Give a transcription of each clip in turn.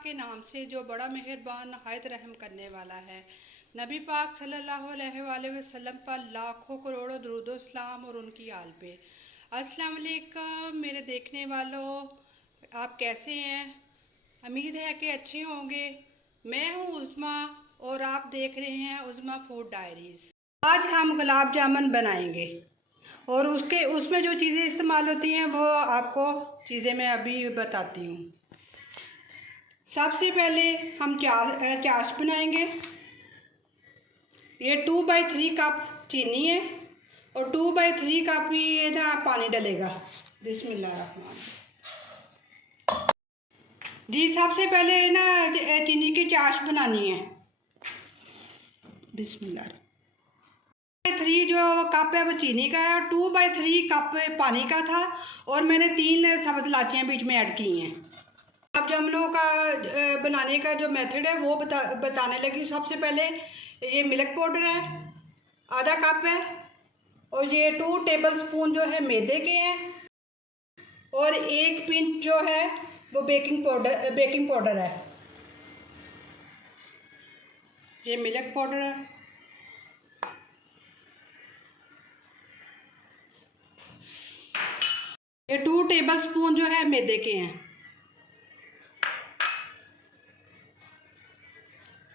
के नाम से जो बड़ा मेहरबान नहायत रहम करने वाला है। नबी पाक सल्लल्लाहु अलैहि वसल्लम पर लाखों करोड़ों दुरूद सलाम और उनकी आल पे। अस्सलाम वालेकुम मेरे देखने वालों, आप कैसे हैं? उम्मीद है कि अच्छे होंगे। मैं हूँ उज़्मा और आप देख रहे हैं उज़्मा फूड डायरीज़। आज हम गुलाब जामुन बनाएंगे और उसमें जो चीज़ें इस्तेमाल होती हैं वो आपको चीज़ें मैं अभी बताती हूँ। सबसे पहले हम चाश बनाएंगे। ये 2/3 कप चीनी है और 2/3 कप ही ना पानी डलेगा। बिस्मिल्लाह जी। सबसे पहले ना चीनी की चाश बनानी है। बिस्मिल्लाह। 3 जो कप है वो चीनी का है और 2/3 कप पानी का था और मैंने 3 सब्ज़ इलायचियाँ बीच में ऐड की हैं। गुलाब जामुनों का बनाने का जो मेथड है वो बताने लगी। सबसे पहले ये मिल्क पाउडर है, आधा कप है और ये 2 टेबलस्पून जो है मैदे के हैं और 1 पिंच जो है वो बेकिंग पाउडर है। ये मिल्क पाउडर है। ये 2 टेबलस्पून जो है मैदे के हैं।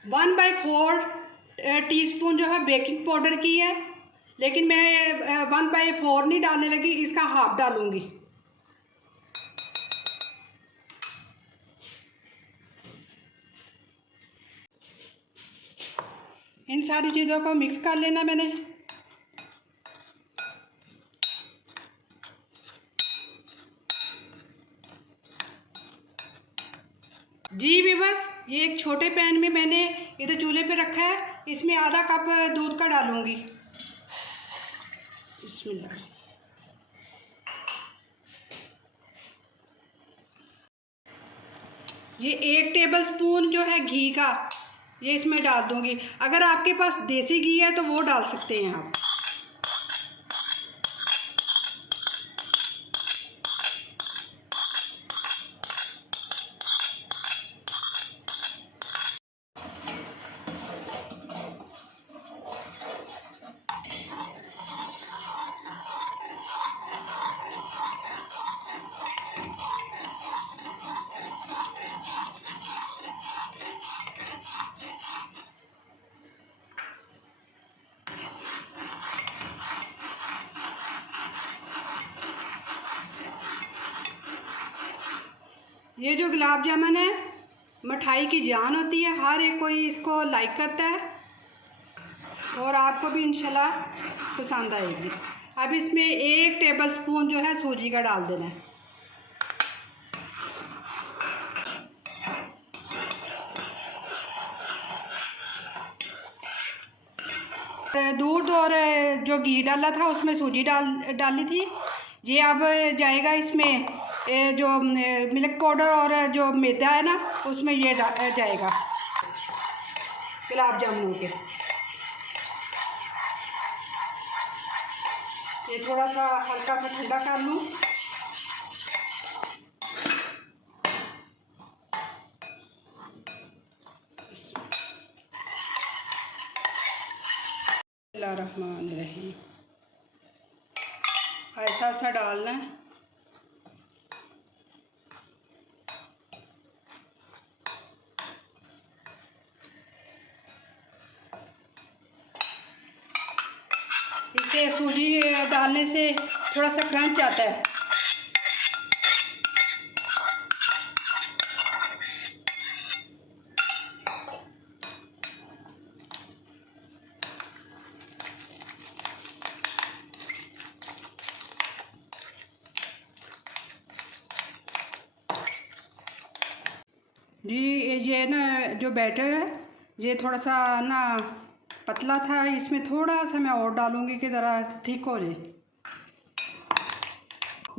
1/4 टीस्पून जो है बेकिंग पाउडर की है, लेकिन मैं 1/4 नहीं डालने लगी, इसका हाफ डालूंगी। इन सारी चीज़ों को मिक्स कर लेना मैंने। जी व्यूअर्स, ये एक छोटे पैन में मैंने इधर चूल्हे पे रखा है, इसमें आधा कप दूध का डालूंगी। बिस्मिल्लाह। ये 1 टेबलस्पून जो है घी का ये इसमें डाल दूंगी। अगर आपके पास देसी घी है तो वो डाल सकते हैं आप। ये जो गुलाब जामुन है मिठाई की जान होती है, हर एक कोई इसको लाइक करता है और आपको भी इंशाल्लाह पसंद आएगी। अब इसमें 1 टेबलस्पून जो है सूजी का डाल देना है। दूध और जो घी डाला था उसमें सूजी डाली थी। ये अब जाएगा इसमें जो मिल्क पाउडर और जो मैदा है ना उसमें ये जाएगा गुलाब जामुन के। ये थोड़ा सा हल्का सा ठंडा कर लूँ। बिस्मिल्लाहिर्रहमानिर्रहीम। ऐसा सा डालना है। इसे सूजी डालने से थोड़ा सा क्रंच आता है। जी ये ना जो बैटर है ये थोड़ा सा ना पतला था, इसमें थोड़ा सा मैं और डालूंगी कि ज़रा थिक हो जाए।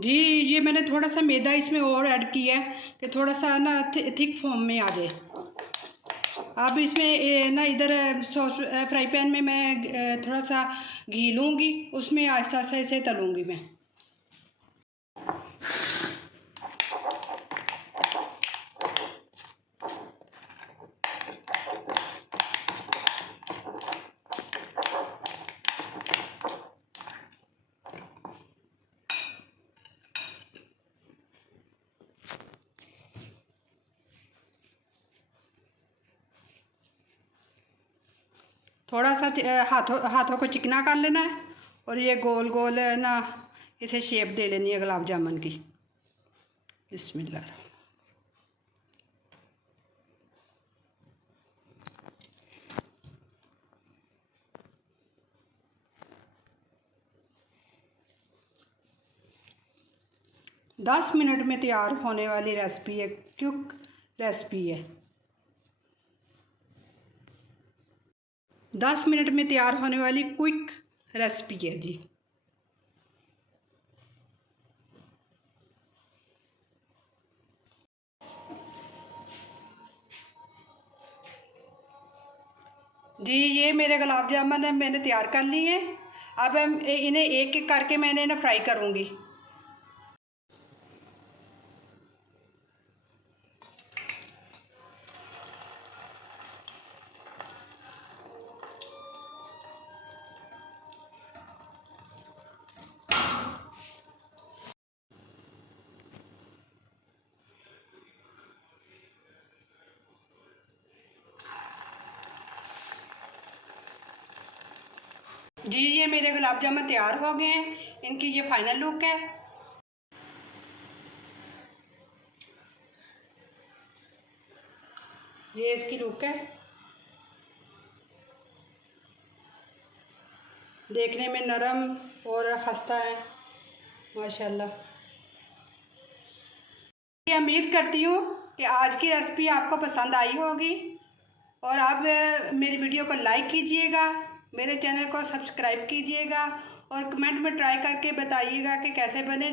जी ये मैंने थोड़ा सा मैदा इसमें और ऐड किया है कि थोड़ा सा ना थिक फॉर्म में आ जाए। अब इसमें ना इधर सॉस फ्राई पैन में मैं थोड़ा सा घी लूँगी, उसमें आहिस्ता आहिस्ता इसे तलूँगी मैं। थोड़ा सा हाथों को चिकना कर लेना है और ये गोल गोल है ना, इसे शेप दे लेनी है गुलाब जामुन की। बिस्मिल्लाह। दस मिनट में तैयार होने वाली रेसिपी है, क्विक रेसिपी है। 10 मिनट में तैयार होने वाली क्विक रेसिपी है जी। ये मेरे गुलाब जामुन है, मैंने तैयार कर लिए हैं। अब इन्हें एक एक करके मैंने इन्हें फ्राई करूँगी। ये मेरे गुलाब जामुन तैयार हो गए हैं। इनकी ये फाइनल लुक है। ये इसकी लुक है, देखने में नरम और खस्ता है माशाल्लाह। मैं उम्मीद करती हूँ कि आज की रेसिपी आपको पसंद आई होगी और आप मेरी वीडियो को लाइक कीजिएगा, मेरे चैनल को सब्सक्राइब कीजिएगा और कमेंट में ट्राई करके बताइएगा कि कैसे बने।